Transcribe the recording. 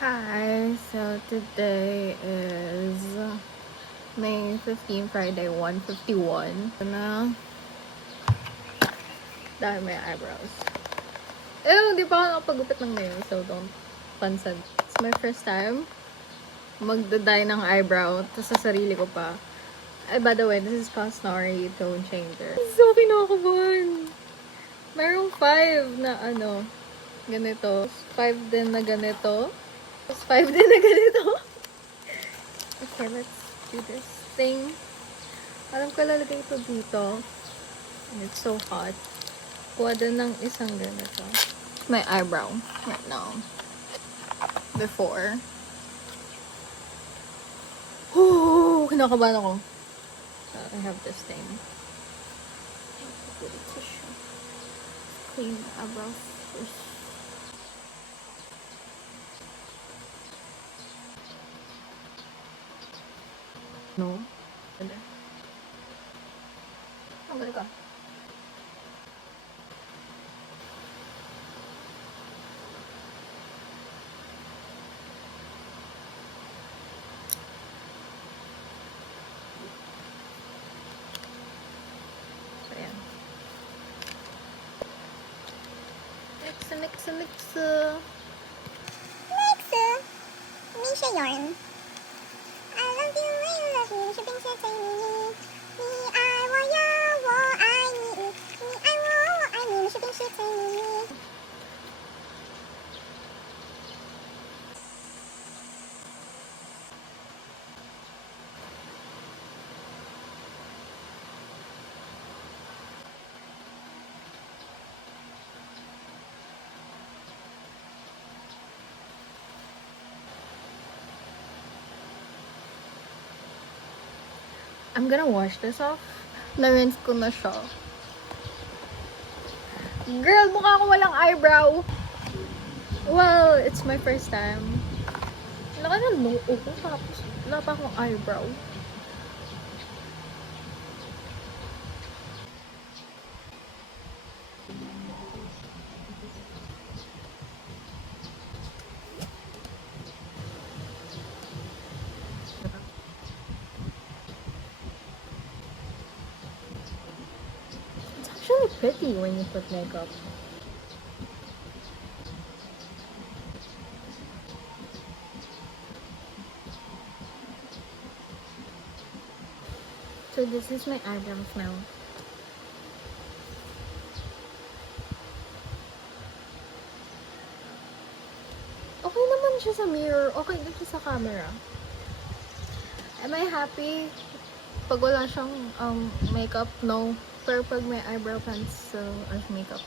Hi, so today is May 15, Friday, 1:51. Na, dahil may eyebrows. Hindi pa ako nakapagupit ng nails, so don't pansin. It's my first time magda-dye ng eyebrow, tapos sa sarili ko pa. By the way, this is Cosnari Tone Changer. So kinakabahan! Merong 5 na ganito. 5 din na ganito. Tapos 5 din na ganito. Okay, let's do this thing. Alam ko lalagay ito dito. And it's so hot. Kuha din ng isang ganito. My eyebrow right now. Before. Kinakabahan ako. I have this thing. With a tissue. Clean my eyebrows first. No. Ang galing ka. So, yan. Mix. Misha yarn. I love you, you love me. 是冰雪最迷你，你爱我呀，我爱你，你爱我，我爱你，是冰雪最迷你。I'm gonna wash this off. Na-rinse ko na siya. Girl, mukha ako walang eyebrow. Well, it's my first time. Laka na noo ko, tapos wala pa akong eyebrow. It's actually pretty when you put makeup. So this is my eyebrows now. Okay naman siya sa mirror. Okay din siya sa camera. Am I happy? Pag wala siyang makeup, no. Pero pag may eyebrow pencil as makeup,